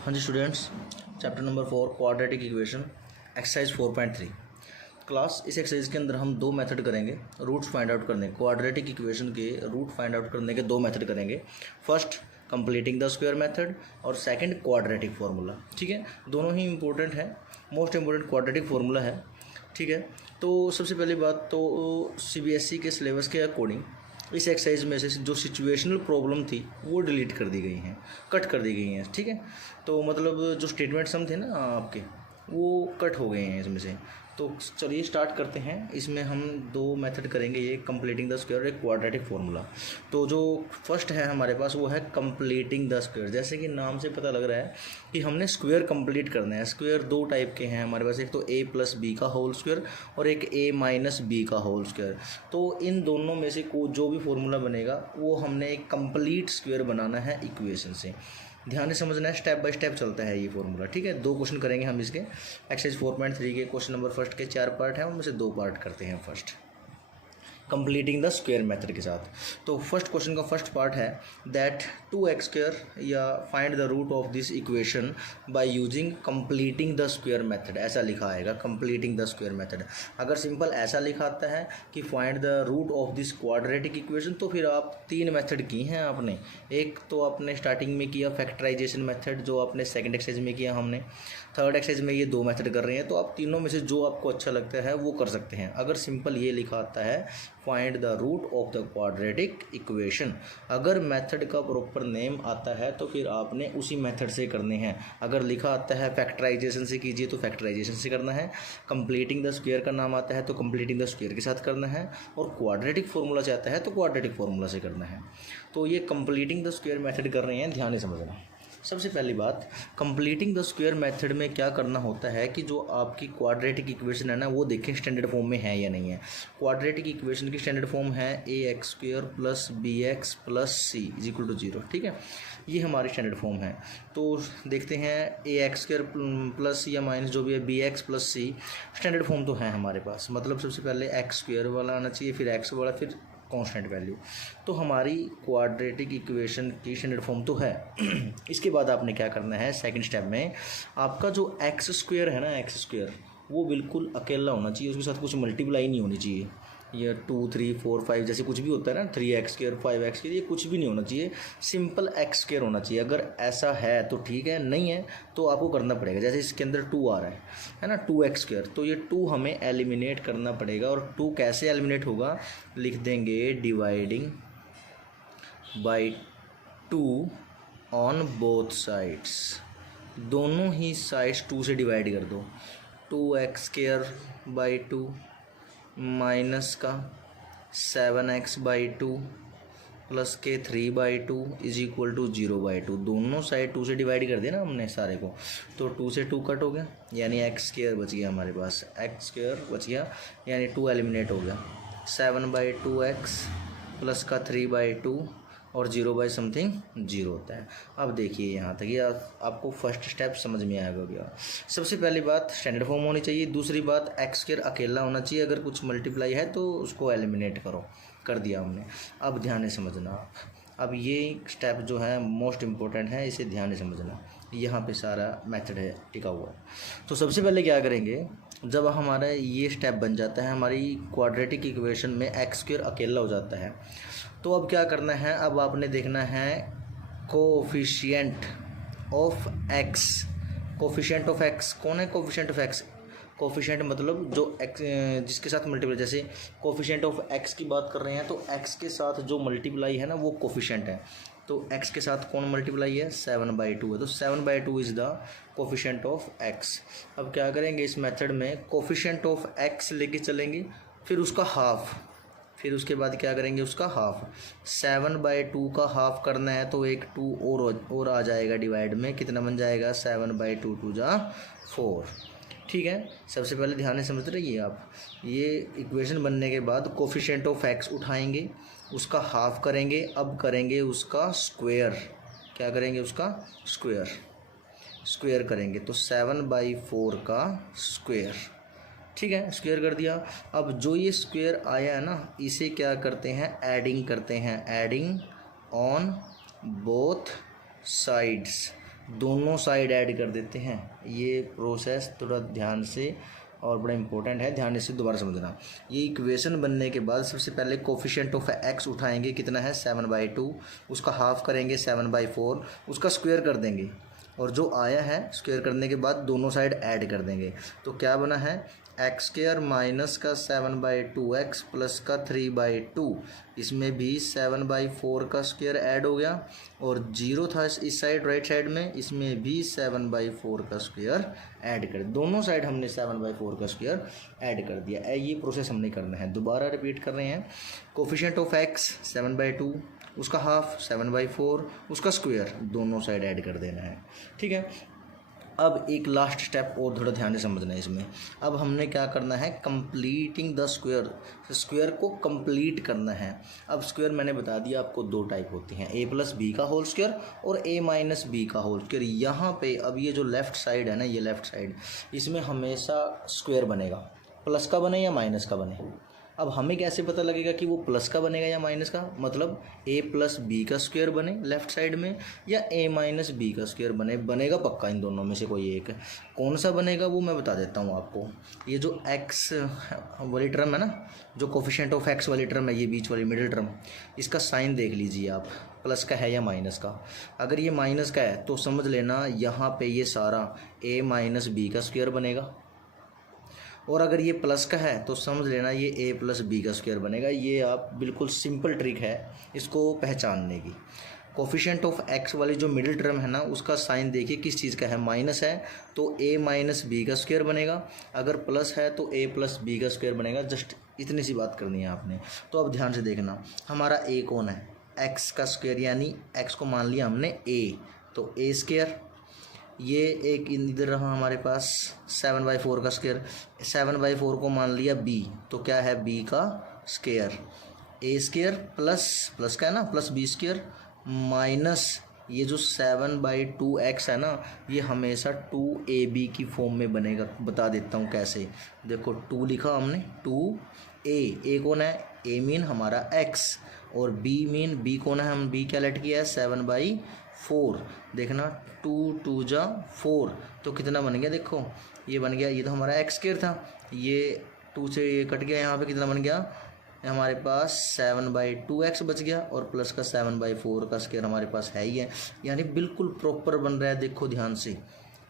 हाँ जी students, chapter number 4 quadratic equation exercise 4.3 class. इस एक्सरसाइज के अंदर हम दो मेथड करेंगे रूट्स फाइंड आउट करने। क्वाड्रेटिक इक्वेशन के रूट फाइंड आउट करने के दो मेथड करेंगे। First completing the square method और सेकंड क्वाड्रेटिक फार्मूला। ठीक है, दोनों ही इंपॉर्टेंट है। मोस्ट इंपॉर्टेंट क्वाड्रेटिक फार्मूला है। ठीक है, तो सबसे पहली बात तो सीबीएसई के सिलेबस के अकॉर्डिंग इस एक्सरसाइज में से जो सिचुएशनल प्रॉब्लम थी वो डिलीट कर दी गई हैं, कट कर दी गई हैं। ठीक है, तो मतलब जो स्टेटमेंट सम थे ना आपके, वो कट हो गए हैं इसमें से। तो चलिए स्टार्ट करते हैं। इसमें हम दो मेथड करेंगे, एक कंप्लीटिंग द स्क्वायर और एक क्वाड्रेटिक फार्मूला। तो जो फर्स्ट है हमारे पास वो है कंप्लीटिंग द स्क्वायर। जैसे कि नाम से पता लग रहा है कि हमने स्क्वायर कंप्लीट करना है। स्क्वायर दो टाइप के हैं हमारे पास, एक तो a प्लस बी का होल स्क्वायर और एक a माइनस बी का होल स्क्वायर। तो इन दोनों में से जो भी फार्मूला बनेगा वो हमने एक कंप्लीट स्क्वायर बनाना है इक्वेशन से। ध्यान से समझना है, स्टेप बाय स्टेप चलता है ये फार्मूला। ठीक है, दो क्वेश्चन करेंगे हम इसके। एक्सरसाइज 4.3 के क्वेश्चन नंबर फर्स्ट के 4 पार्ट हैं, उनमें से 2 पार्ट करते हैं first completing the square method के साथ। तो फर्स्ट क्वेश्चन का फर्स्ट पार्ट है दैट 2x स्क्वायर या find the root of this equation by using completing the square method. ऐसा लिखा आएगा कंप्लीटिंग द स्क्वायर मेथड। अगर सिंपल ऐसा लिखा आता है कि find the root of this quadratic equation, तो फिर आप 3 मेथड की हैं आपने। एक तो आपने स्टार्टिंग में किया फैक्टराइजेशन मेथड, जो आपने सेकंड एक्सरसाइज में किया हमने। थर्ड एक्सरसाइज में ये 2 मेथड कर रहे हैं, तो आप तीनों में से जो आपको अच्छा लगता है वो कर सकते हैं। अगर सिंपल ये लिखा आता है find the root of the quadratic equation, अगर मेथड का प्रॉपर नेम आता है तो फिर आपने उसी मेथड से करने हैं। अगर लिखा आता है फैक्टराइजेशन से कीजिए तो फैक्टराइजेशन से करना है। कंप्लीटिंग द स्क्वायर का नाम आता है तो कंप्लीटिंग द स्क्वायर के साथ करना है। और क्वाड्रेटिक फार्मूला से आता है तो क्वाड्रेटिक फार्मूला से करना है। तो ये कंप्लीटिंग द स्क्वायर मेथड कर रहे हैं, ध्यान से समझना। सबसे पहली बात, कंप्लीटिंग द स्क्वायर मेथड में क्या करना होता है कि जो आपकी क्वाड्रेटिक इक्वेशन है ना, वो देखें स्टैंडर्ड फॉर्म में है या नहीं है। क्वाड्रेटिक इक्वेशन की स्टैंडर्ड फॉर्म है ax square plus bx plus c is equal to 0। ठीक है, ये हमारी स्टैंडर्ड फॉर्म है। तो देखते हैं ax स्क्वायर प्लस या माइनस जो भी है bx plus c standard form तो है हमारे पास। मतलब सबसे पहले x स्क्वायर वाला आना चाहिए, फिर x वाला, फिर कांस्टेंट वैल्यू। तो हमारी क्वाड्रेटिक इक्वेशन की स्टैंडर्ड फॉर्म तो है। इसके बाद आपने क्या करना है, सेकंड स्टेप में आपका जो एक्स स्क्वायर है ना, एक्स स्क्वायर वो बिल्कुल अकेला होना चाहिए, उसके साथ कुछ मल्टीप्लाई नहीं होनी चाहिए। ये 2 3 4 5 जैसे कुछ भी होता है ना, 3x स्क्वायर 5x स्क्वायर, ये कुछ भी नहीं होना चाहिए। सिंपल x स्क्वायर होना चाहिए। अगर ऐसा है तो ठीक है, नहीं है तो आपको करना पड़ेगा। जैसे इसके अंदर 2 आ रहा है ना, 2x स्क्वायर, तो ये 2 हमें एलिमिनेट करना पड़ेगा। और 2 कैसे एलिमिनेट होगा, लिख देंगे dividing by 2 on both sides. दोनों ही साइड्स 2 से डिवाइड कर दो। 2x स्क्वायर बाई 2 माइनस का 7x बाई 2 प्लस के 3 by 2 is equal to 0 by 2। दोनों साइड 2 से डिवाइड कर दिया ना हमने सारे को, तो 2 से 2 कट हो गया, यानी एक्स स्क्वायर बच गया हमारे पास। एक्स स्क्वायर बच गया यानी 2 एलिमिनेट हो गया। 7 बाई 2x प्लस का 3 बाई 2 और 0 बाई समथिंग 0 होता है। अब देखिए यहाँ तक ये आपको फर्स्ट स्टेप समझ में आएगा गया। सबसे पहली बात स्टैंडर्ड फॉर्म होनी चाहिए। दूसरी बात एक्स स्क्वायर अकेला होना चाहिए, अगर कुछ मल्टीप्लाई है तो उसको एलिमिनेट करो। कर दिया हमने। अब ध्यान से समझना आप, अब ये स्टेप जो है मोस्ट इम्पोर्टेंट है, इसे ध्यान से समझना। यहाँ पे सारा मेथड है टिका हुआ। तो सबसे पहले क्या करेंगे, जब हमारा ये स्टेप बन जाता है, हमारी क्वाड्रेटिक इक्वेशन में एक्स स्क्वायर अकेला हो जाता है, तो अब क्या करना है, अब आपने देखना है coefficient of x. Coefficient of x कौन है, कोफिशिएंट ऑफ एक्स, कोफिशिएंट मतलब जो एक्स जिसके साथ मल्टीप्लाई, जैसे कोफिशिएंट ऑफ एक्स की बात कर रहे हैं तो एक्स के साथ जो मल्टीप्लाई है ना वो कोफिशिएंट है। तो एक्स के साथ कौन मल्टीप्लाई है, 7 बाई 2 है, तो 7 by 2 is the coefficient of x. अब क्या करेंगे, इस मेथड में कोफिशिएंट ऑफ एक्स लेके चलेंगे, फिर उसका हाफ, फिर उसके बाद क्या करेंगे, उसका हाफ। 7 बाई 2 का हाफ करना है तो एक 2 और आ जाएगा डिवाइड में, कितना बन जाएगा, 7 बाई 2 2 जा 4। ठीक है, सबसे पहले ध्यान से समझ रहिए आप। ये इक्वेशन बनने के बाद कोफिशिएंट ऑफ एक्स उठाएंगे, उसका हाफ करेंगे, अब करेंगे उसका स्क्वायर। क्या करेंगे, उसका स्क्वायर, स्क्वायर करेंगे तो 7 बाई 4 का स्क्वायर। ठीक है, स्क्वायर कर दिया। अब जो ये स्क्वायर आया है ना, इसे क्या करते हैं, एडिंग करते हैं, एडिंग ऑन बोथ साइड्स। दोनों साइड ऐड कर देते हैं। ये प्रोसेस थोड़ा ध्यान से और बड़ा इंपॉर्टेंट है, ध्यान से दोबारा समझना। ये इक्वेशन बनने के बाद सबसे पहले कोफिशिएंट ऑफ एक्स उठाएंगे, कितना है 7/2, उसका हाफ करेंगे 7/4, उसका स्क्वायर कर देंगे और जो आया है स्क्वायर करने के बाद दोनों साइड ऐड कर देंगे। तो क्या बना है एक्स स्क्वायर माइनस का 7/2x प्लस का 3/2, इसमें भी 7/4 का स्क्वायर ऐड हो गया और जीरो था इस साइड राइट साइड में, इसमें भी 7/4 का स्क्वायर ऐड कर, दोनों साइड हमने 7/4 का स्क्वायर ऐड कर दिया। ये प्रोसेस हमने करना है, दोबारा रिपीट कर रहे हैं। कोफिशिएंट ऑफ एक्स 7/2, उसका हाफ 7/4, उसका स्क्वायर, दोनों साइड ऐड कर देना है। ठीक है, अब एक लास्ट स्टेप और थोड़ा ध्यान से समझना है इसमें। अब हमने क्या करना है, कंप्लीटिंग द स्क्वायर, स्क्वायर को कंप्लीट करना है। अब स्क्वायर मैंने बता दिया आपको दो टाइप होती हैं, a+b का होल स्क्वायर और a-b का होल स्क्वायर। यहाँ पे अब ये जो लेफ़्ट साइड है ना, ये लेफ़्ट साइड, इसमें हमेशा स्क्वायर बनेगा, प्लस का बने या माइनस का बने। अब हमें कैसे पता लगेगा कि वो प्लस का बनेगा या माइनस का, मतलब a+b का स्क्वायर बने लेफ़्ट साइड में या a-b का स्क्वायर बने, बनेगा पक्का इन दोनों में से कोई एक। कौन सा बनेगा वो मैं बता देता हूँ आपको। ये जो x वाली टर्म है ना, जो कोफिशिएंट ऑफ x वाली टर्म है, ये बीच वाली मिडिल टर्म, इसका साइन देख लीजिए आप, प्लस का है या माइनस का। अगर ये माइनस का है तो समझ लेना यहाँ पे ये सारा a-b का स्क्वायर बनेगा, और अगर ये प्लस का है तो समझ लेना ये a+b का स्क्वायर बनेगा। ये आप बिल्कुल सिंपल ट्रिक है इसको पहचानने की। कोफिशिएंट ऑफ x वाली जो मिडिल टर्म है ना, उसका साइन देखिए किस चीज़ का है, माइनस है तो a-b का स्क्वायर बनेगा, अगर प्लस है तो a+b का स्क्वायर बनेगा। जस्ट इतनी सी बात करनी है आपने। तो अब ध्यान से देखना, हमारा a कौन है, x का स्क्वायर, यानी x को मान लिया हमने a, तो a स्क्वायर, ये एक इधर रहा हमारे पास 7/4 का स्क्वायर, 7/4 को मान लिया b, तो क्या है b का स्क्वायर, a स्क्वायर प्लस का है ना, प्लस b स्क्वायर माइनस ये जो 7/2x है ना, ये हमेशा 2ab की फॉर्म में बनेगा। बता देता हूँ कैसे, देखो 2 लिखा हमने, 2a कौन है, a मीन हमारा x और b कौन है, हम b क्या लेट किया है 7/4, देखना 2 जा 4, तो कितना बन गया, देखो ये बन गया, ये तो हमारा एक्स स्क्वायर था, ये 2 से ये कट गया, यहाँ पे कितना बन गया हमारे पास 7/2x बच गया, और प्लस का 7/4 का स्क्वायर हमारे पास है ही है, यानी बिल्कुल प्रॉपर बन रहा है, देखो ध्यान से।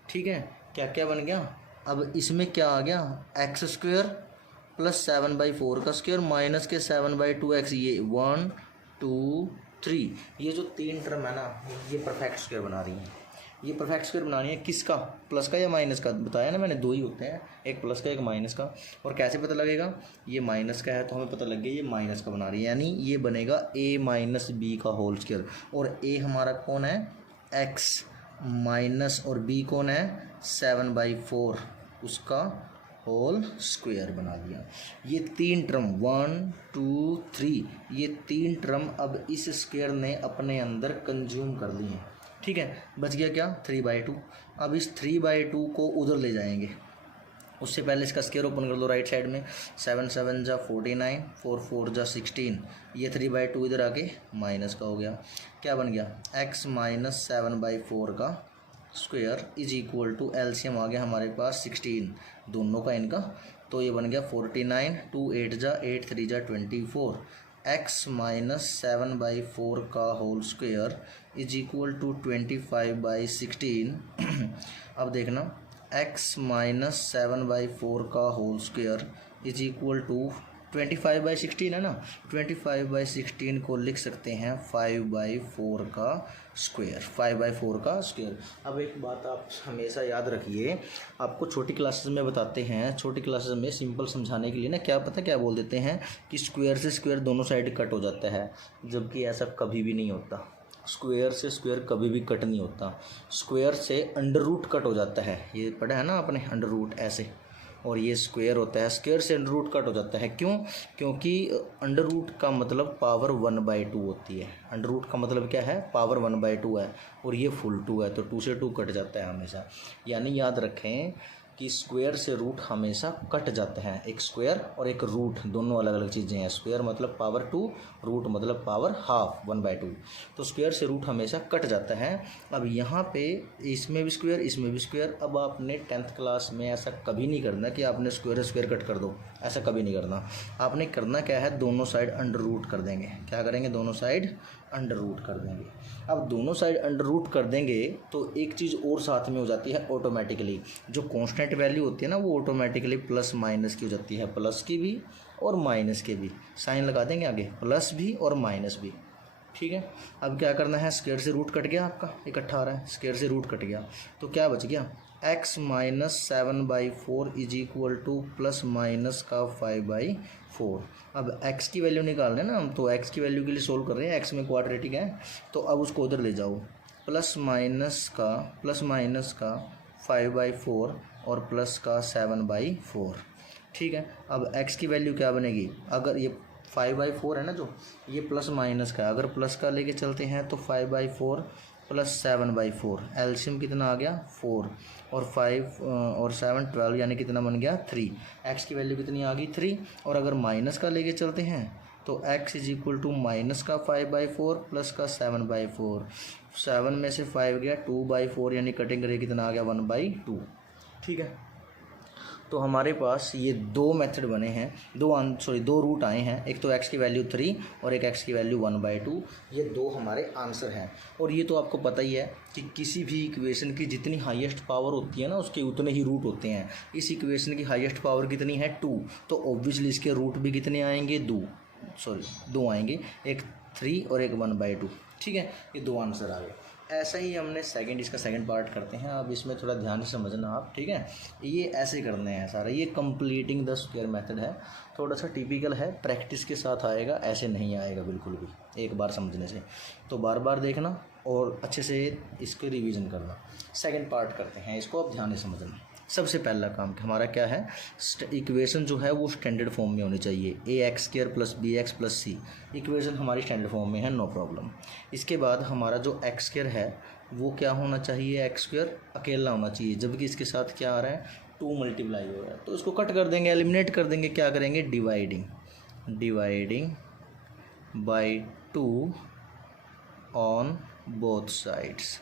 ठीक है, क्या क्या बन गया, अब इसमें क्या आ गया, एक्स स्क्वायर प्लस 7/4 का स्क्वायर माइनस के 7/2x, ये 1 2 3, ये जो 3 टर्म है ना, ये परफेक्ट स्क्वायर बना रही है। ये परफेक्ट स्क्वायर बनानी है किसका, प्लस का या माइनस का, बताया ना मैंने, दो ही होते हैं, एक प्लस का एक माइनस का। और कैसे पता लगेगा, ये माइनस का है तो हमें पता लग गया ये माइनस का बना रही है, यानी ये बनेगा a-b का होल स्क्वायर, और a हमारा कौन है x माइनस, और b कौन है 7/4, उसका होल स्क्वायर बना दिया। ये 3 टर्म 1 2 3, ये 3 टर्म अब इस स्क्वायर ने अपने अंदर कंज्यूम कर लिए हैं। ठीक है, बच गया क्या 3/2। अब इस 3/2 को उधर ले जाएंगे, उससे पहले इसका स्क्वायर ओपन कर दो राइट साइड में, 7 7 जा 49, 4 4 जा 16, ये 3/2 इधर आके माइनस का हो गया, क्या बन गया x माइनस 7/4 का square is equal to, LCM आ गया हमारे पास 16 दोनों का इनका, तो ये बन गया 49, 2 8 जा 8 3 जा 24, x माइनस 7/4 का whole square is equal to 25/16। अब देखना x माइनस 7/4 का whole square is equal to 25/16 है ना, 25/16 को लिख सकते हैं 5/4 का स्क्वायर, 5/4 का स्क्वायर। अब एक बात आप हमेशा याद रखिए, आपको छोटी क्लासेस में बताते हैं, छोटी क्लासेस में सिंपल समझाने के लिए ना, क्या पता क्या बोल देते हैं कि स्क्वायर से स्क्वायर दोनों साइड कट हो जाता है, जबकि ऐसा कभी भी नहीं होता। स्क्वायर से स्क्वायर कभी भी कट नहीं होता, स्क्वायर से अंडर रूट कट हो जाता है, ये पढ़ा है ना आपने अंडर रूट ऐसे, और ये स्क्वायर होता है, स्क्वायर से अंडर रूट कट हो जाता है। क्यों, क्योंकि अंडर रूट का मतलब पावर 1/2 होती है, अंडर रूट का मतलब क्या है, पावर 1/2 है, और ये फुल 2 है, तो 2 से 2 कट जाता है हमेशा। यानी याद रखें कि स्क्वायर से रूट हमेशा कट जाते हैं। एक स्क्वायर और एक रूट दोनों अलग अलग चीज़ें हैं। स्क्वायर मतलब पावर 2, रूट मतलब पावर हाफ 1/2। तो स्क्वायर से रूट हमेशा कट जाता है। अब यहाँ पे इसमें भी स्क्वायर, इसमें भी स्क्वायर। अब आपने 10th क्लास में ऐसा कभी नहीं करना कि आपने स्क्वायर स्क्वायर कट कर दो, ऐसा कभी नहीं करना। आपने करना क्या है, दोनों साइड अंडर रूट कर देंगे। क्या करेंगे, दोनों साइड अंडर रूट कर देंगे। अब दोनों साइड अंडर रूट कर देंगे तो एक चीज़ और साथ में हो जाती है ऑटोमेटिकली, जो कांस्टेंट वैल्यू होती है ना वो ऑटोमेटिकली प्लस माइनस की हो जाती है, प्लस की भी और माइनस के भी। साइन लगा देंगे आगे, प्लस भी और माइनस भी। ठीक है, अब क्या करना है, स्क्वायर से रूट कट गया आपका, इकट्ठा आ रहा है, स्क्वायर से रूट कट गया तो क्या बच गया, x minus 7/4 is equal two plus minus का 5/4। अब x की वैल्यू निकालना है ना हम, तो x की वैल्यू के लिए सोल्व कर रहे हैं। x में क्वाड्रेटिक है तो अब उसको उधर ले जाओ, प्लस माइनस का 5/4 और प्लस का 7/4। ठीक है, अब x की वैल्यू क्या बनेगी, अगर ये 5/4 है ना जो, ये प्लस माइनस का, अगर प्लस का लेके चलते हैं तो 5/4 प्लस 7/4, एलसीएम कितना आ गया 4, और 5 और 7 12, यानी कितना बन गया 3। एक्स की वैल्यू कितनी आ गई 3, और अगर माइनस का लेके चलते हैं तो x is equal to minus का 5/4 प्लस का 7/4। 7 में से 5 गया 2/4, यानी कटिंग करे कितना आ गया 1/2। ठीक है, तो हमारे पास ये दो मेथड बने हैं, दो रूट आए हैं। एक तो x की वैल्यू 3 और एक x की वैल्यू 1/2। ये दो हमारे आंसर हैं। और ये तो आपको पता ही है कि किसी भी इक्वेशन की जितनी हाईएस्ट पावर होती है ना उसके उतने ही रूट होते हैं। इस इक्वेशन की हाईएस्ट पावर कितनी है 2, तो ऑब्वियसली इसके रूट भी कितने आएंगे, दो आएंगे, एक 3 और एक 1/2। ठीक है, ये दो आंसर आ गए। ऐसा ही हमने इसका सेकंड पार्ट करते हैं। अब इसमें थोड़ा ध्यान से समझना आप। ठीक है, ये ऐसे करने हैं सारा, ये कंप्लीटिंग द स्क्वायर मेथड है। थोड़ा सा टिपिकल है, प्रैक्टिस के साथ आएगा, ऐसे नहीं आएगा बिल्कुल भी एक बार समझने से। तो बार बार देखना और अच्छे से इसके रिवीजन करना। सेकंड पार्ट करते हैं, इसको आप ध्यान से समझना। सबसे पहला काम हमारा क्या है, इक्वेशन जो है वो स्टैंडर्ड फॉर्म में होनी चाहिए। ax² + bx + c इक्वेशन हमारी स्टैंडर्ड फॉर्म में है, नो प्रॉब्लम। इसके बाद हमारा जो x² है वो क्या होना चाहिए, x² अकेला होना चाहिए, जबकि इसके साथ क्या आ रहा है 2 मल्टीप्लाई हो रहा है। तो इसको कट कर देंगे, एलिमिनेट कर देंगे। क्या करेंगे, dividing by 2 on both sides.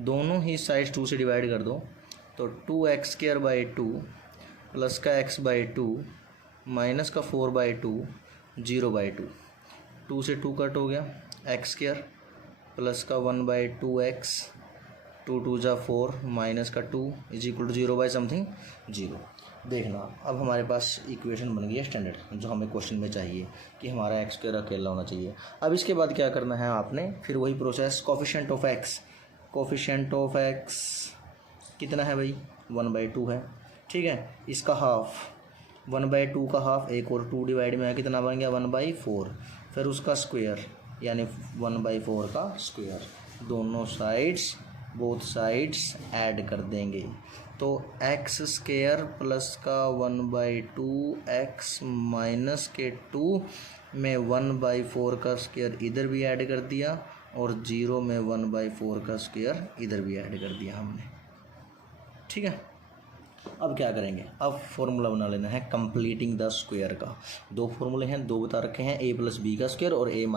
दोनों ही साइड्स 2 से डिवाइड कर दो, तो 2x² 2 प्लस का x/2 माइनस का 4/2 0/2। 2 से 2 कट हो गया, x² प्लस का 1/2x, 2 2 जा 4 माइनस का 2 इज इक्वल टू 0/समथिंग 0। देखना, अब हमारे पास इक्वेशन बन गई है स्टैंडर्ड, जो हमें क्वेश्चन में चाहिए कि हमारा x² अकेला होना चाहिए। अब इसके बाद क्या करना है आपने, फिर वही प्रोसेस, कोफिशिएंट ऑफ x कितना है भाई 1/2 है। ठीक है, इसका हाफ 1/2 का हाफ, एक और 2 डिवाइड में है, कितना बन गया 1/4। फिर उसका स्क्वायर यानी 1/4 का स्क्वायर, दोनों साइड्स बोथ साइड्स ऐड कर देंगे। तो x² प्लस का 1/2 x माइनस के 2 में 1/4 का स्क्वायर इधर भी ऐड कर दिया, और 0 में 1/4 का स्क्वायर इधर भी ऐड कर दिया हमने। ठीक है, अब क्या करेंगे, अब फॉर्मूला बना लेना है कंप्लीटिंग द स्क्वायर का। दो फॉर्मूले हैं, दो बता रखे हैं, a + b का स्क्वायर और a -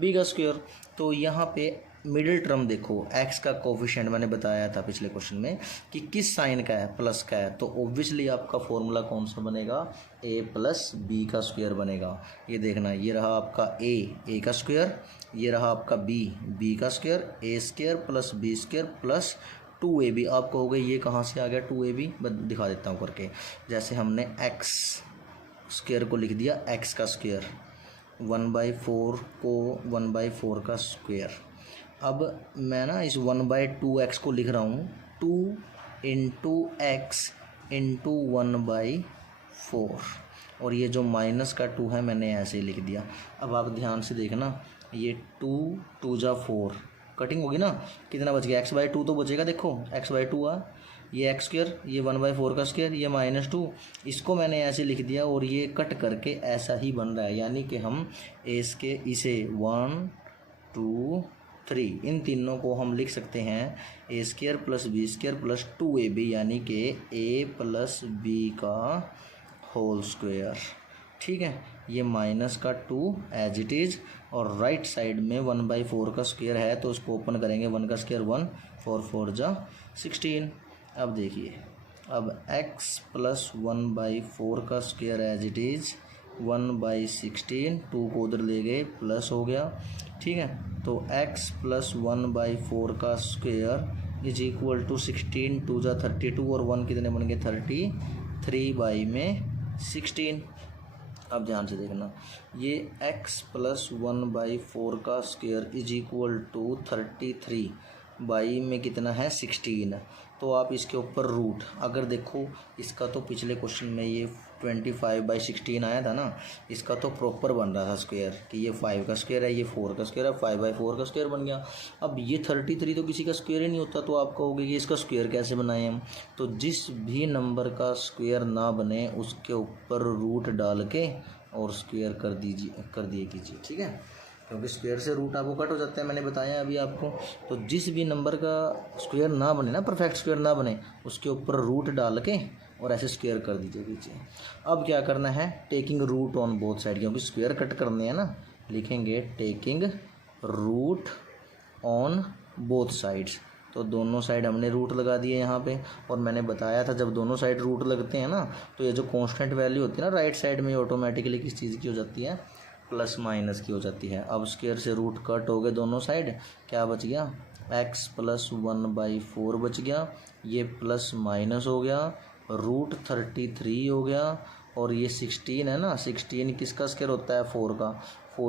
b का स्क्वायर। तो यहाँ पे मिडिल टर्म देखो, x का कोफिशिएंट मैंने बताया था पिछले क्वेश्चन में कि किस साइन का है, प्लस का है, तो ऑब्वियसली आपका फॉर्मूला कौन सा बनेगा, a + b का स्क्वायर बनेगा। ये देखना, ये रहा आपका a का स्क्वायर, ये रहा आपका b का square, a² + b² plus 2ab। आप कहोगे ये कहाँ से आ गया 2ab, दिखा देता हूँ करके। जैसे हमने x² को लिख दिया x का स्क्वायर, 1/4 को 1/4 का स्क्वायर। अब मैं ना इस 1/2x को लिख रहा हूँ 2 × x × 1/4, और ये जो माइनस का 2 है मैंने ऐसे लिख दिया। अब आप ध्यान से देखना, ये 2 2 जा 4 कटिंग होगी ना, कितना बच गया x/2 तो बचेगा। देखो x/2 आ, ये x², ये 1/4 का स्क्वायर, ये -2, इसको मैंने ऐसे लिख दिया और ये कट करके ऐसा ही बन रहा है। यानी कि हम इसे 1 2 3, इन तीनों को हम लिख सकते हैं A square plus B square plus 2ab, यानी कि a प्लस बी का होल स्क्वायर। ठीक है, ये माइनस का 2 एज इट इज़, और राइट साइड में 1/4 का स्क्वायर है तो उसको ओपन करेंगे, 1 का स्क्वायर 1, 4 4 जा 16। अब देखिए, अब x प्लस 1/4 का स्क्वायर एज इट इज़ 1/16, 2 को उधर ले गए प्लस हो गया। ठीक है, तो x प्लस 1/4 का स्क्वायर इज इक्वल टू 16, 2 जा 32 और 1 कितने बन गए 33/16। अब ध्यान से देखना, ये x प्लस 1/4 का square is equal to 33 by में कितना है 16। तो आप इसके ऊपर रूट अगर देखो, इसका तो पिछले क्वेश्चन में ये 25/16 आया था ना, इसका तो प्रॉपर बन रहा था स्क्वायर कि ये 5 का स्क्वायर है, ये 4 का स्क्वायर है, 5/4 का स्क्वायर बन गया। अब ये 33 तो किसी का स्क्वायर ही नहीं होता, तो आप कहोगे कि इसका स्क्वायर कैसे बनाए हम। तो जिस भी नंबर का स्क्वायर ना बने उसके ऊपर रूट डाल के और स्क्वायर कर दिए कीजिए। ठीक है, क्योंकि स्क्वायर से रूट आपको कट हो जाता है, मैंने बताया अभी आपको। तो जिस भी नंबर का स्क्वायर ना बने ना, परफेक्ट स्क्वायर ना बने, उसके ऊपर रूट डाल के और ऐसे स्क्वायर कर दीजिए कीजिए। अब क्या करना है, taking root on both side, क्योंकि स्क्वायर कट करने हैं ना, लिखेंगे taking root on both sides. तो दोनों साइड हमने रूट लगा दिए यहाँ पे, और मैंने बताया था जब दोनों साइड रूट लगते हैं ना, तो ये जो कांस्टेंट वैल्यू होती है ना राइट साइड में, ऑटोमेटिकली किस चीज़ की हो जाती है, प्लस माइनस की हो जाती है। अब स्क्वायर से रूट कट हो गए दोनों साइड, क्या बच गया, x प्लस 1/4 बच गया, ये प्लस माइनस हो गया, रूट 33 हो गया, और ये 16 है ना, 16 किसका स्क्वायर होता है, 4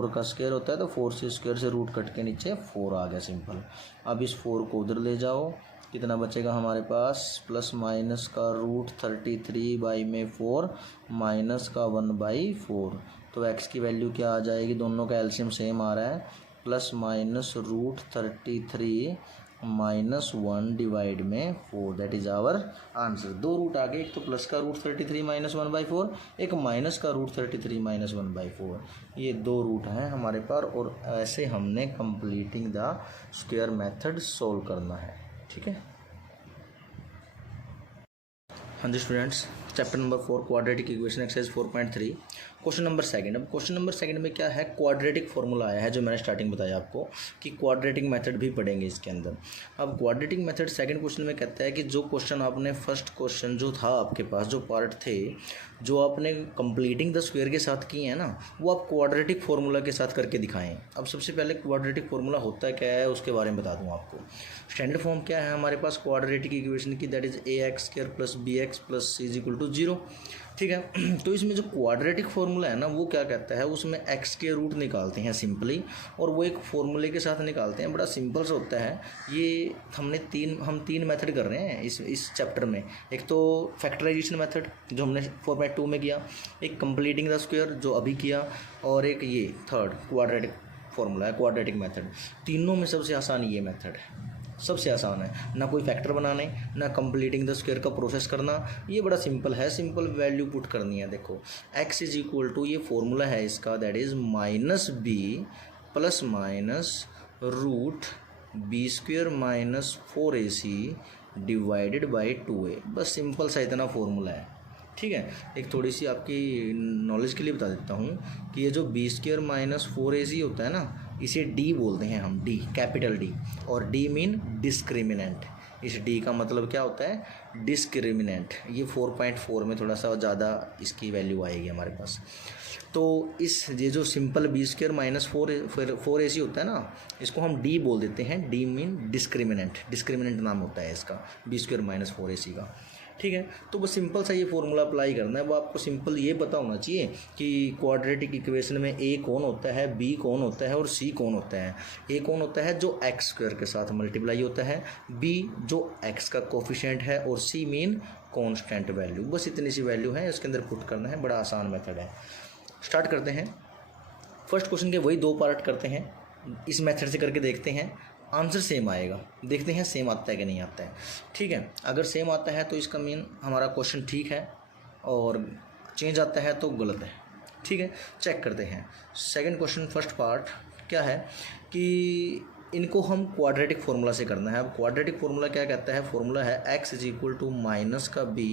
का स्क्वायर होता है, तो 4 से स्क्वायर से रूट कट के नीचे 4 आ गया सिंपल। अब इस 4 को उधर ले जाओ, कितना बचेगा हमारे पास, प्लस माइनस का रूट 33 बाई में 4 माइनस का 1/4, तो x की वैल्यू क्या आ जाएगी, दोनों का एलसीएम सेम आ रहा है, plus minus root 33 minus 1 divide में 4, दैट इज़ आवर आंसर। दो रूट आ गए, एक तो प्लस का रूट 33 माइनस 1/4, एक माइनस का रूट 33 माइनस 1/4, ये दो रूट हैं हमारे पास, और ऐसे हमने completing the square method solve करना है। ठीक है, हाँ जी students, chapter number 4 quadratic equation exercise 4.3 question number second. अब क्वेश्चन नंबर सेकंड में क्या है, क्वाड्रेटिक फॉर्मूला आया है, जो मैंने स्टार्टिंग बताया आपको कि क्वाड्रेटिक मेथड भी पढ़ेंगे इसके अंदर। अब क्वाड्रेटिक मेथड सेकंड क्वेश्चन में कहता है कि जो क्वेश्चन आपने फर्स्ट क्वेश्चन जो था आपके पास, जो पार्ट थे जो आपने कंप्लीटिंग द स्क्वायर के साथ किए हैं ना, वो आप क्वाड्रेटिक फार्मूला के साथ करके दिखाएं। अब सबसे पहले क्वाड्रेटिक फार्मूला होता है क्या है उसके बारे में बता दूं आपको। स्टैंडर्ड फॉर्म क्या है हमारे पास क्वाड्रेटिक इक्वेशन की, that is ax² plus bx plus c is equal to 0। ठीक है, तो इसमें जो क्वाड्रेटिक फार्मूला है ना, वो क्या कहता है, उसमें x के रूट निकालते हैं सिंपली, और वो एक फॉर्मूले के साथ निकालते हैं, बड़ा सिंपल सा होता है ये। हम तीन मेथड कर रहे हैं इस चैप्टर में। एक तो फैक्टराइजेशन मेथड जो हमने 4.2 में किया, एक कंप्लीटिंग द स्क्वायर जो अभी किया, और एक ये थर्ड क्वाड्रेटिक फार्मूला है, क्वाड्रेटिक मेथड। तीनों में सबसे आसान ये मेथड है, सबसे आसान है, ना कोई फैक्टर बनाने, ना कंप्लीटिंग द स्क्वायर का प्रोसेस करना, ये बड़ा सिंपल है, सिंपल वैल्यू पुट करनी है। देखो x इज इक्वल टू, ये फॉर्मूला है इसका, that is -b plus minus root b² minus 4ac divided by 2a, बस सिंपल सा इतना फॉर्मूला है। ठीक है, एक थोड़ी सी आपकी नॉलेज के लिए बता देता हूँ कि ये जो b² माइनस 4ac होता है ना, इसे d बोलते हैं हम, d कैपिटल D, और d मीन डिस्क्रिमिनेंट। इस d का मतलब क्या होता है, डिस्क्रिमिनेंट। ये 4.4 में थोड़ा सा ज़्यादा इसकी वैल्यू आएगी हमारे पास। तो ये जो सिंपल b² माइनस 4ac होता है ना, इसको हम d बोल देते हैं, d मीन डिस्क्रिमिनेंट नाम होता है इसका, b² माइनस 4ac का। ठीक है, तो बस सिंपल सा ये फॉर्मूला अप्लाई करना है। वो आपको सिंपल ये पता होना चाहिए कि क्वाड्रेटिक इक्वेशन में a कौन होता है, b कौन होता है और c कौन होता है। a कौन होता है, जो x² के साथ मल्टीप्लाई होता है, b जो x का कोफिशिएंट है, और c मीन कांस्टेंट वैल्यू। बस इतनी सी वैल्यू है, इसके अंदर पुट करना है, बड़ा आसान मेथड है। स्टार्ट करते हैं। फर्स्ट क्वेश्चन के वही दो पार्ट करते हैं, इस मेथड से करके देखते हैं, आंसर सेम आएगा, देखते हैं सेम आता है कि नहीं आता है। ठीक है, अगर सेम आता है तो इसका मीन हमारा क्वेश्चन ठीक है, और चेंज आता है तो गलत है। ठीक है, चेक करते हैं। सेकंड क्वेश्चन फर्स्ट पार्ट क्या है कि इनको हम क्वाड्रेटिक फार्मूला से करना है। अब क्वाड्रेटिक फार्मूला क्या कहता है? फार्मूला है x is equal to minus का b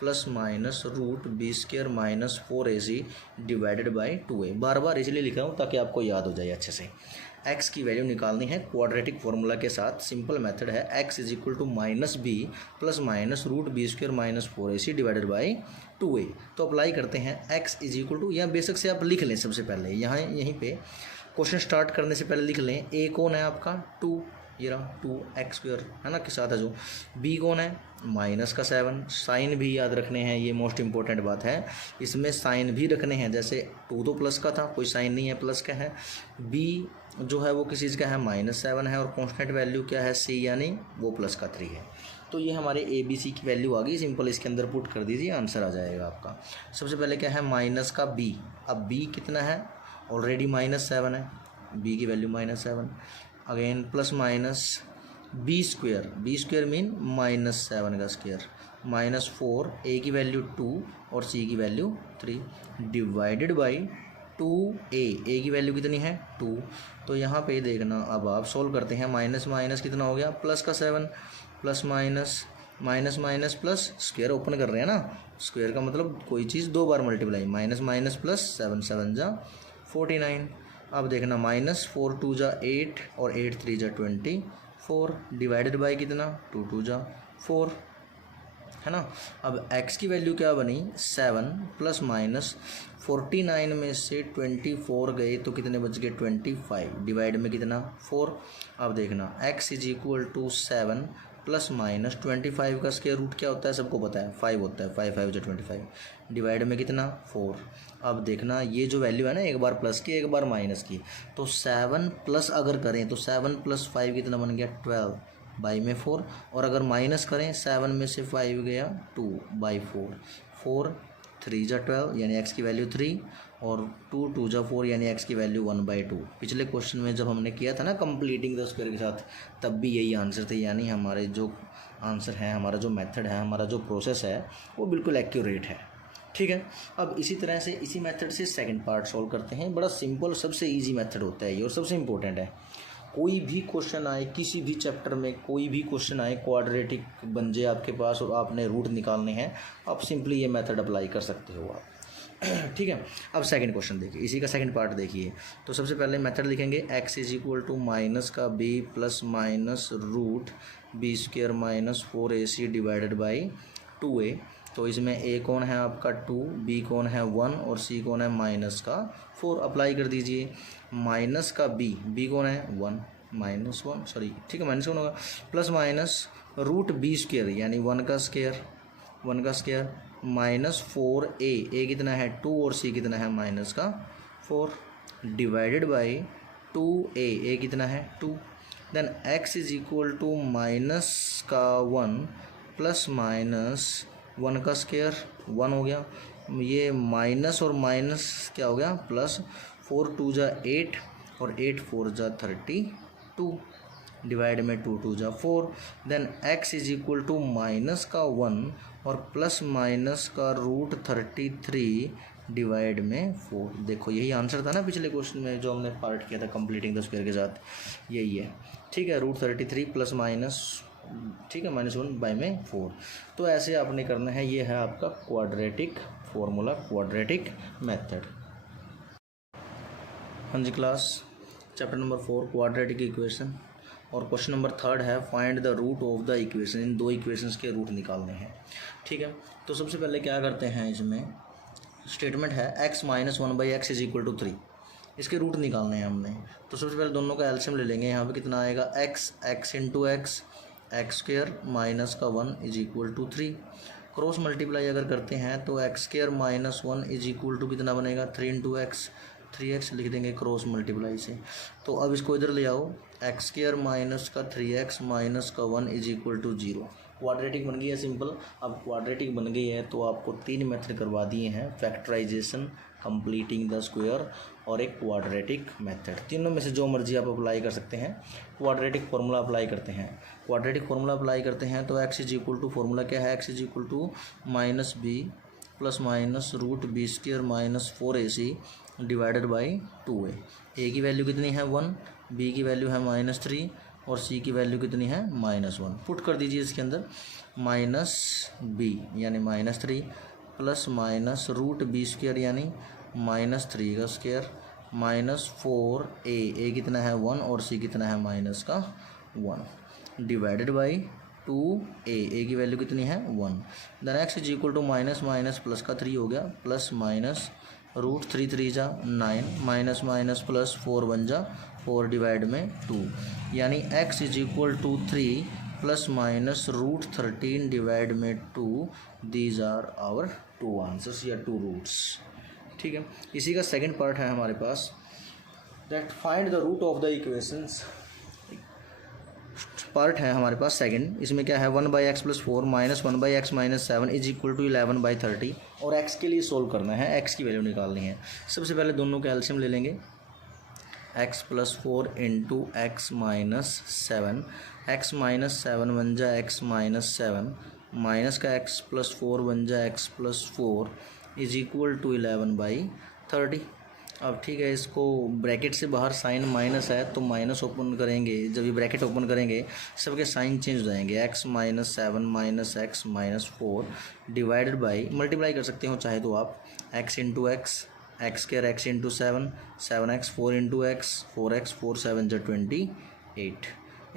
plus minus root b square minus 4ac divided by 2a। बार बार इसलिए लिख रहा हूँ ताकि आपको याद हो जाए अच्छे से। x की वैल्यू निकालनी है क्वाड्रेटिक फार्मूला के साथ। सिंपल मेथड है x is equal to minus b plus minus root b square minus 4ac divided by 2a। तो अप्लाई करते हैं x इज इक्वल टू, यहाँ बेसिक से आप लिख लें सबसे पहले, यहाँ यहीं पे क्वेश्चन स्टार्ट करने से पहले लिख लें a कौन है आपका 2, ये रहा 2x स्क्वायर है ना, के साथ है जो b कौन है माइनस का 7। साइन भी याद रखने हैं, ये मोस्ट इंपॉर्टेंट बात है, इसमें साइन भी रखने हैं। जैसे 2 तो प्लस का था, कोई साइन नहीं है, प्लस का है। b जो है वो किस चीज़ का है -7 है, और कांस्टेंट वैल्यू क्या है c, यानी वो प्लस का 3 है। तो ये हमारे ए बी सी की वैल्यू आ गई। सिंपल इसके अंदर पुट कर दीजिए, आंसर आ जाएगा आपका। सबसे पहले क्या है माइनस का b, अब b कितना है ऑलरेडी -7 है, b की value -7। Again plus minus b square mean -7 का स्क्वायर -4, a की वैल्यू 2 और c की वैल्यू 3 डिवाइडेड बाई 2a की वैल्यू कितनी है 2। तो यहाँ पे देखना, अब आप सोल्व करते हैं, माइनस माइनस कितना हो गया प्लस का 7 plus minus minus minus plus square open कर रहे हैं ना, स्क्वायर का मतलब कोई चीज़ 2 बार मल्टीप्लाई, माइनस माइनस प्लस 7 7 जा 49। अब देखना -4 2 जा 8 और 8 3 जा 24 डिवाइडेड बाई कितना 2 2 जा 4 है ना। अब x की वैल्यू क्या बनी 7 प्लस माइनस 49 में से 24 गए तो कितने बच गए 25 डिवाइड में कितना 4। अब देखना x is equal to 7 plus minus 25 का स्क्वायर रूट क्या होता है सबको पता है 5 होता है, 5 5 जो 25 डिवाइड में कितना 4। अब देखना ये जो वैल्यू है ना, एक बार प्लस की एक बार माइनस की, तो 7 प्लस अगर करें तो 7 प्लस 5 कितना बन गया 12 बाई में 4, और अगर माइनस करें 7 में से 5 गया 2 बाई 4, 4 3 जा 12 यानी x की वैल्यू 3 और 2 2 जा 4 यानी x की वैल्यू 1/2। पिछले क्वेश्चन में जब हमने किया था ना कंप्लीटिंग द स्क्वायर के साथ, तब भी यही आंसर थे। यानी हमारे जो आंसर है, हमारा जो मेथड है, हमारा जो प्रोसेस है वो बिल्कुल एक्यूरेट है। ठीक है, अब इसी तरह से इसी मेथड से सेकंड पार्ट सॉल्व करते हैं। बड़ा सिंपल सबसे ईजी मेथड होता है ये, और सबसे इम्पोर्टेंट है। कोई भी क्वेश्चन आए किसी भी चैप्टर में, कोई भी क्वेश्चन आए क्वाड्रेटिक बन जाए आपके पास और आपने रूट निकालने हैं, आप सिंपली ये मेथड अप्लाई कर सकते हो आप। ठीक है, अब सेकंड क्वेश्चन देखिए, इसी का सेकंड पार्ट देखिए। तो सबसे पहले मेथड लिखेंगे x is equal to minus का b plus minus root b square minus 4ac divided by 2a। तो इसमें a कौन है आपका 2, b कौन है 1 और c कौन है माइनस का 4। अप्लाई कर दीजिए माइनस का b कौन है 1 -1 सॉरी ठीक है -1 होगा, plus minus root b square यानी 1 का स्क्वायर माइनस 4a कितना है 2 और c कितना है माइनस का 4 डिवाइडेड बाई 2a कितना है 2। Then x is equal to minus का 1 प्लस माइनस 1 का स्क्वायर 1 हो गया, ये माइनस और माइनस क्या हो गया प्लस, 4 2 जा 8 और 8 4 जा 32 डिवाइड में 2 2 जा 4। Then x is equal to minus का 1 और प्लस माइनस का रूट 33 डिवाइड में 4। देखो यही आंसर था ना पिछले क्वेश्चन में जो हमने पार्ट किया था कंप्लीटिंग द स्क्वायर के साथ, यही है। ठीक है, रूट 33 प्लस माइनस ठीक है -1 बाई में 4। तो ऐसे आपने करना है, ये है आपका क्वाड्रेटिक फॉर्मूला, क्वाड्रेटिक मेथड। हाँ जी class, chapter number 4 quadratic equation, और क्वेश्चन नंबर 3 है find the root of the equation. इन दो इक्वेशंस के रूट निकालने हैं। ठीक है, तो सबसे पहले क्या करते हैं, इसमें स्टेटमेंट है x minus 1/x is equal to 3, इसके रूट निकालने हैं हमने। तो सबसे पहले दोनों का एलसीएम ले लेंगे। यहाँ पे कितना आएगा x into x square minus का 1 is equal to 3। Cross multiply अगर करते हैं तो x square minus 1 is equal to कितना बनेगा 3 इंटू एक्स, 3x लिख देंगे क्रॉस मल्टीप्लाई से। तो अब इसको इधर ले आओ, x स्क्वायर माइनस का 3x माइनस का 1 इज इक्वल टू 0। क्वाड्रेटिक बन गई है सिंपल। अब क्वाड्रेटिक बन गई है तो आपको 3 मेथड करवा दिए हैं, फैक्टराइजेशन, कंप्लीटिंग द स्क्वायर और एक क्वाड्रेटिक मेथड। तीनों में से जो मर्जी आप अप्लाई कर सकते हैं। क्वाड्रेटिक फार्मूला अप्लाई करते हैं, क्वाड्रेटिक फार्मूला अप्लाई करते हैं तो x is equal to, formula क्या है, x is equal to minus b plus minus root b square minus 4ac divided by 2a। a की वैल्यू कितनी है 1, बी की वैल्यू है -3 और सी की वैल्यू कितनी है -1। पुट कर दीजिए इसके अंदर माइनस बी यानी -3 plus minus root b square यानी -3 का स्क्वायर -4 ए कितना है 1 और सी कितना है -1 डिवाइडेड बाई 2a की वैल्यू कितनी है 1। Then x is equal to minus minus plus का 3 हो गया प्लस माइनस रूट 3 3 जा 9 माइनस माइनस प्लस 4 बन जा 4 डिवाइड में 2 यानी x is equal to 3 plus minus root 13 divide में 2। दीज आर आवर 2 आंसर्स या 2 रूट्स। ठीक है, इसी का सेकंड पार्ट है हमारे पास, that find the root of the equations. Part है हमारे पास सेकंड, इसमें क्या है 1/x + 4 - 1/x - 7 is equal to 11/30 और x के लिए सोल्व करना है, x की वैल्यू निकालनी है। सबसे पहले दोनों का एलसीएम ले लेंगे, x + 4 × x - 7, x - 7 बन जा x - 7 माइनस का x + 4 बन जा x + 4 इज इक्वल टू 11/30। अब ठीक है, इसको ब्रैकेट से बाहर साइन माइनस है तो माइनस ओपन करेंगे, जब ये ब्रैकेट ओपन करेंगे सबके साइन चेंज हो जाएंगे। x - 7 - x - 4 divided by, multiply कर सकते हो चाहे तो आप, x × x, x² x × 7, 7x 4 × x, 4x 4 7 = 28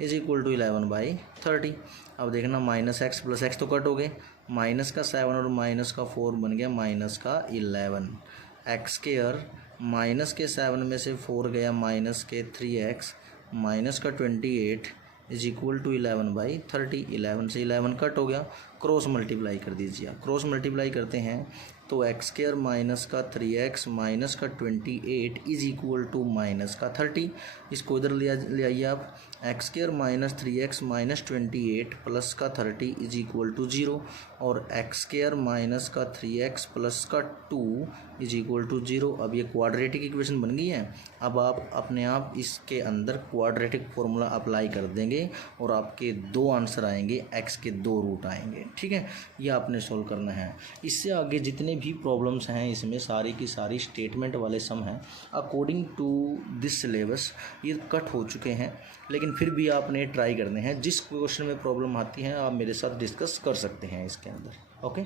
is equal to 11/30। अब देखना माइनस x + x तो कट हो गए, माइनस का 7 और माइनस का 4 बन गया माइनस का 11, x² माइनस के 7 में से 4 गया माइनस के 3x माइनस का 28 इज इक्वल टू 11/30। 11 से 11 कट हो गया, क्रॉस मल्टीप्लाई कर दीजिए। क्रॉस मल्टीप्लाई करते हैं तो x² माइनस का 3x माइनस का 28 इज इक्वल टू माइनस का 30। इसको इधर ले आइए आप, x² - 3x - 28 प्लस का 30 इज इक्वल टू 0 और x² माइनस का 3x प्लस का 2 इज इक्वल टू 0। अब ये क्वाड्रेटिक इक्वेशन बन गई है। अब आप अपने आप इसके अंदर क्वाड्रेटिक फॉर्मूला अप्लाई कर देंगे और आपके 2 आंसर आएंगे, x के 2 रूट आएंगे। ठीक है, ये आपने सोल्व करना है। इससे आगे जितने भी प्रॉब्लम्स हैं इसमें सारी की सारी स्टेटमेंट वाले सम हैं। अकॉर्डिंग टू दिस सिलेबस ये कट हो चुके हैं, लेकिन फिर भी आपने ट्राई करने हैं। जिस क्वेश्चन में प्रॉब्लम आती है आप मेरे साथ डिस्कस कर सकते हैं इसके अंदर। ओके।